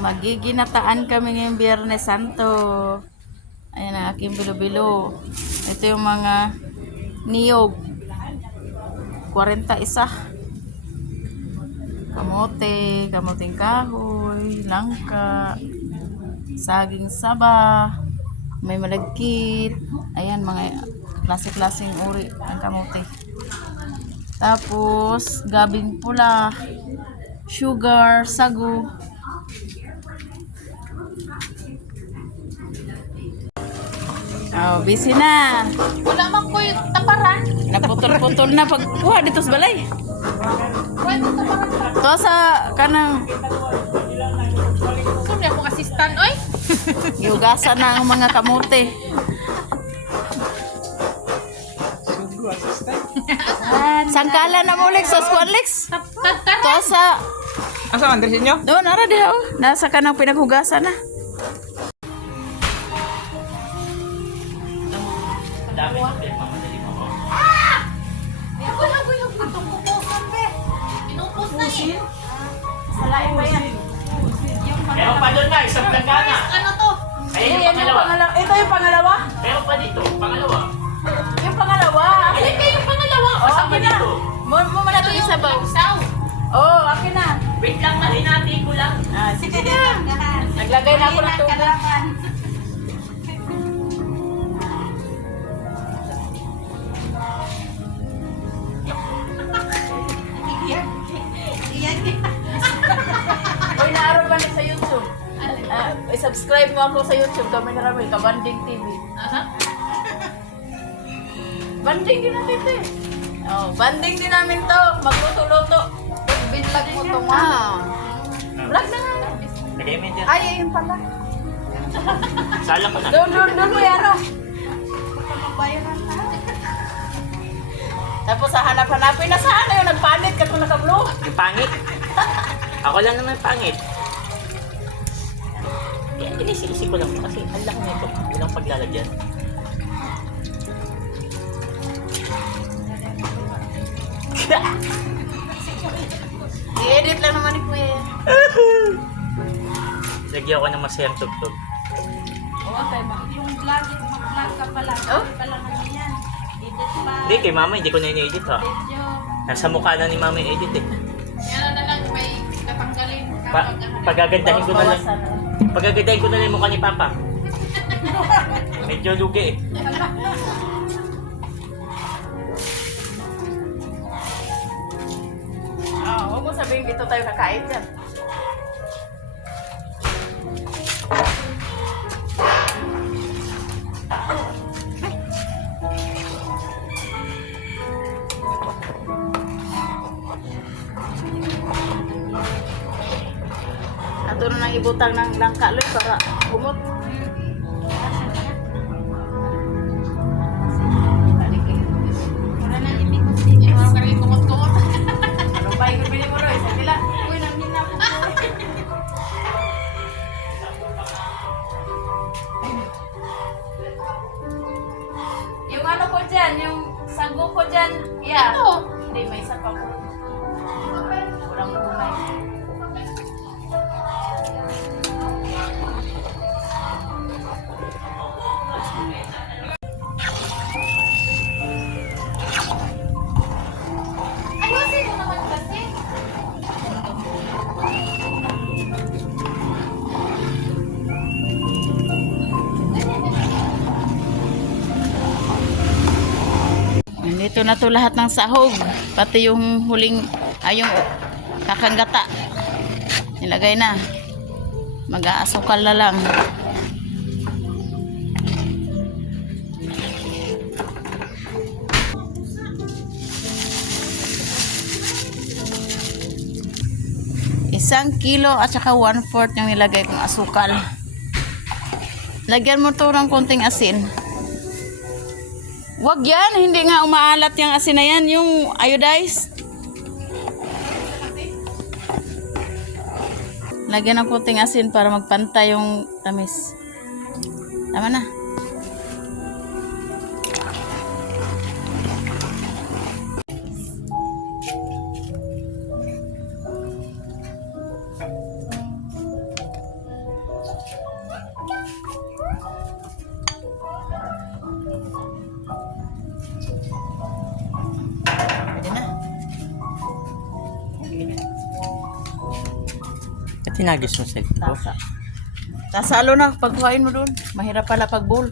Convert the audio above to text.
Magiginataan kami ngayong Biyernes Santo. Ayan ang aking bilo-bilo. Ito yung mga niyog. 41. Kamote, kamuting kahoy, langka, saging saba, may malagkit. Ayan, mga klase-klaseng uri ng kamote. Tapos, gabing pula, sugar, sagu. Oh, busy na. Wala man ko yung taparan. Naputol-putol na pagkuha dito sa balay. Pwede taparan. To sa kanang Sumya akong assistant, oy. yugasan na ang mga kamote. Sangkala na mo Lex, sa squad Lex. To sa Asa Andres inyo? doon ara diha oh. Nasa kanang pinaghugasan na. Salain ba yan? Meron pa doon na, isang planggana. Ano to? Ayun yung pangalawa. Ito yung pangalawa? Meron pa dito, pangalawa. Yung pangalawa. Akin kayo yung pangalawa. Kasama akin na. dito. Mo na ito Ito yung isabaw. saw. Oh, akin na. Wait lang, mahinati ko lang. Ah, sige na. Naglagay na ako ng tubig. Uy, naaraw ba na sa YouTube? I-subscribe mo ako sa YouTube. Kami na rami, Kabanding TV. Aha. Banding din natin ito eh. Oh, banding din namin to. Magluto-luto. Binlag mo to nga. Vlog na nga. Lagay mo dyan. Ay, ayun pala. Sala ko na. Doon mo yan oh. Tapos hanap-hanapin na saan yung nagpanit ka kung naka-blue. Yung pangit. Ako lang naman pangit. Kaya inisi-isi ko lang kasi ang laki nito. Walang paglalagyan. I-edit lang naman ni Kuya. Lagyan ko ng masayang tugtog. Yung vlog, mag-vlog ka pala. Oh? Pala naman yan. Edit pa. Hindi, kay mama, hindi ko na ini-edit ha. Video. Nasa mukha na ni mama yung edit eh. Yan na lang may katanggalin. Pagagandahin ko na lang. Pagagandahin ko na lang yung mukha ni Papa. Medyo lugi eh. Huwag mo sabihin dito tayo kakain dyan. Ato na nang ibutang ng langka loy para humot. Wala nang imikos din. Wala ka rin kumot-kumot. Ano ba yung bibili mo loy? Sa nila. Uy, namin na po. Yung ano ko dyan, yung sago ko dyan. Yeah. Ito. Hindi, may isa pa ko. Walang gulay. Ayusin mo naman kasi. Nandito na to lahat ng sahog. Pati yung huling, yung kakanggata. Nilagay na. Mag-aasukal na lang. Isang kilo at saka 1/4 yung nilagay kong asukal. Lagyan mo to ng konting asin. Wag yan, hindi nga umaalat yung asin na yan, yung iodized. Lagyan ng konting asin para magpantay yung tamis. Tama na. Bakit tinagis mo sa ito? Tasa. Tasalo na, pagkuhain mo doon. Mahirap pala pag bowl.